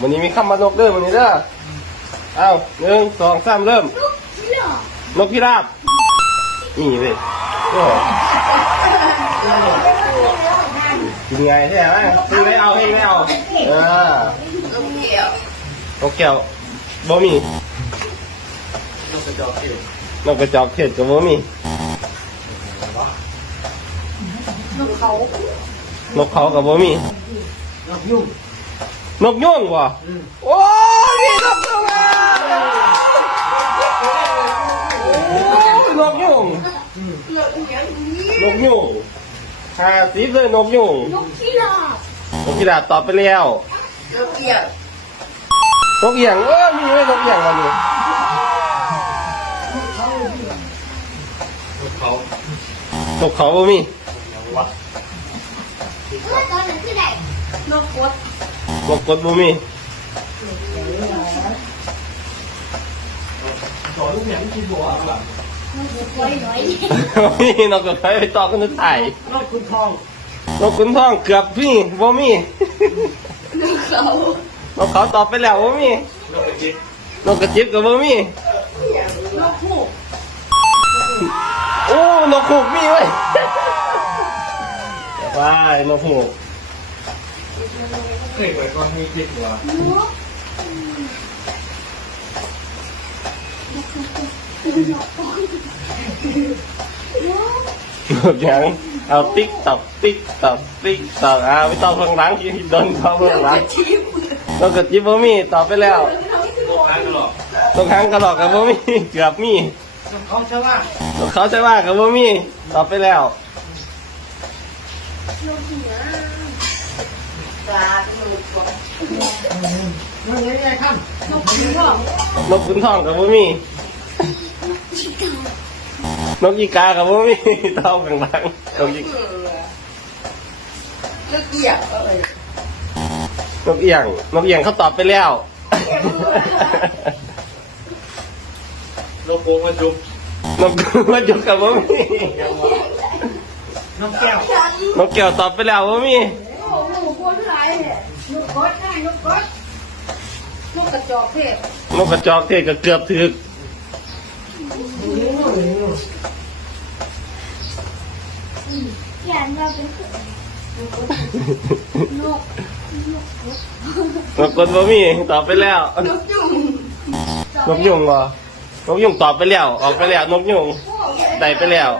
วันนี้มีคำมานกเด้อวันนี้เด้อเอาหนึ่งสองสามเริ่มลูกเลือกนกพิราบนี่เลยโอ้กินไงใช่ไหมกินได้เอาให้ได้เอาเออลูกเดียวนกแก้วบ่มีนกกระจอกเทศนกกระจอกเทศกับบ่มีลูกเขานกเขากับบ่มีนกยุ่ง นกย่งบ่อืมโอ้ยนี่นกย่งอะโอ้ยนกย่งเลือกอย่างนี้นกย่งห้าสิบเลยนกย่งนกที่หลอกนกกีฬาบตอบไปแล้วลูกเดียวนกเอียงเออมีไหมนกเอียงวันนี้นกเขานกเขาบ่มีวะเมื่อตอนนั้นที่ไหนนกกด นกกดบ่มีสอนลูกเหมียงกินบัวอะนกกดน้อยมีนกกระไฟไปตอกันนึกไทยนกคุณทองนกขุนทองเกือบพี่บ่มีนกเขานกเขาตอบไปแล้วบ่มีนกกระจิบนกกระจิบกับบ่มีนกฮูกโอ้นกหูกมีเว้ยว้ายนกหูก เคยไปก่อนมีจิบบัวนกนกหยังเอาติ๊กตอกติ๊กตอกติ๊กตอกอ่าไม่ต้องเพิ่งหลังที่โดนเขาเพิ่งหลังชิมนกกระจิบบ่มีตอบไปแล้วนกค้างกระหลอกนกหางกระดอกกับบ่มีเกือบมีนกเขาใช่ไหมนกเขาใช่ว่ากับบ่มีตอบไปแล้วนกเหนือ ปลาเป็นนกกดมันยังไงครับนกขุนทองนกขุนทองกับบ่มีนกอีกากับบ่มีเต้าข้างหลังนกอีนกเดียวนกเอียงนกเอียงเขาตอบไปแล้วนกโกงกระจุกนกมาจุกกับบ่มีนกแก้วนกแก้วตอบไปแล้วบ่มี โอ้โหคนไรเนี่ยนกกดได้นกกดนกกระจอกเทศนกกระจอกเทศก็เกือบถึกเขียนมาเป็นนกนกกดบ่มีตอบไปแล้วนกยุงนกยุงบ่นกยุงตอบไปแล้ว ออกไปแล้วนกยุงได้ไปแล้ว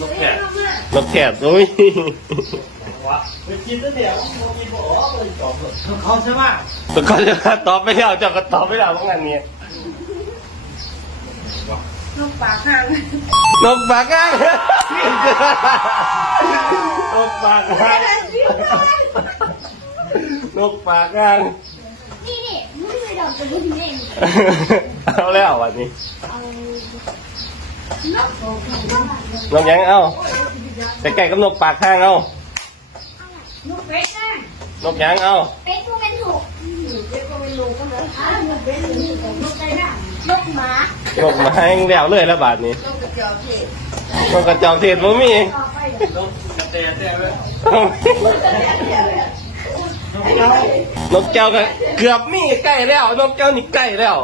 นกแกะนกแขกบ่มีวะไปกินแล้วเดี๋ยวมันกินบัวเลบ เขาใช่ไหมแต่ก็จะตอบไปแล้วเจ้าก็ตอบไปแล้วว่างั้นเนี่ยนกปากห่างนกปากก้างนกปากก้างนกปากก้างนี่นี่ไม่เคยดอกจะบุญเองเอาแล้ววันนี้เอานกนกหยังเอาแต่ไก่กับนกปากข้างเอา นกเป็ดนะนกหยังเอาเป็ดกูเป็นถูกเป็ดกูเป็นลูกก็เลยอ่านกเป็ดนี่ของนกอะไรนะนกหมานกมาให้แล้วเลยแล้วบาทนี้นกกระจอกเทศนกกระจอกเทศบ่มีต่อไปนกกระแตได้ไหมนกแก้วก็เกือบมีใกล้แล้ว นกแก้วนี่ใกล้แล้ว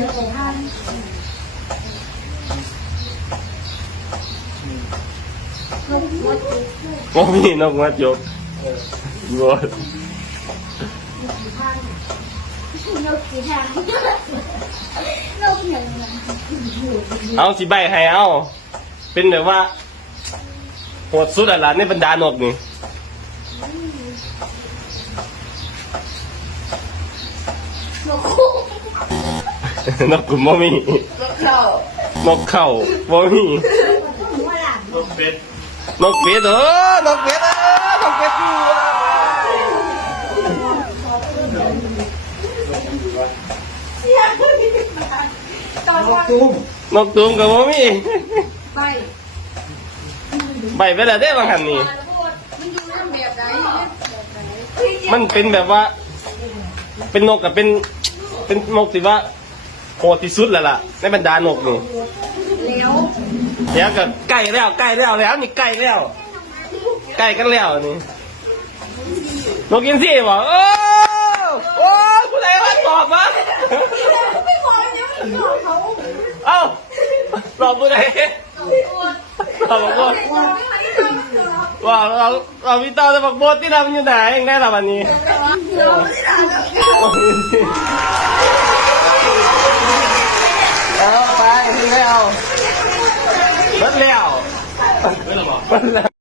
นกของท่านนกหัวจุก บ่มีนกมาจกบ่นกสีทางนกหนึ่งเอาสิใบให้เอา เป็นแบบว่าโหดสุดอะล่ะในบรรดานกนี่นกคู่นกกลุ่มบ่มีนกเขานกเข้าบ่มีหัวหลัง นกเป็ดนกเป็ดเออนกเป็ดเออนกเป็ดอยู่เสียงตอนนกว่าตุ้มนกตูมกับบ่มีไปใบไปแล้วได้บางหันนี่มันอยู่น้ำแบบไหนมันเป็นแบบว่า เป็นนกกับเป็น เป็นนกที่ว่าโหดที่สุดแล้วล่ะในบรรดานกนี่แล้ว เดี๋ยวก็ใกล้แล้วใกล้แล้วแล้วนี่ใกล้แล้วใกล้กันแล้วนี่นกกินซี่บอกโอ้โอ้ผู้ใดว่าตอบมาไม่บอกเลยเนี่ยมันบอกเขาเอ้าตอบผู้ใดตอบบอกว่าบอกไม่มาที่ทำเถอะว่าเราเราพี่เต้าจะบอกโบสที่ทำอยู่ไหนยังได้ละวันนี้เราไม่ได้ด่าเราเอาไปที่ไม่เอา เบิ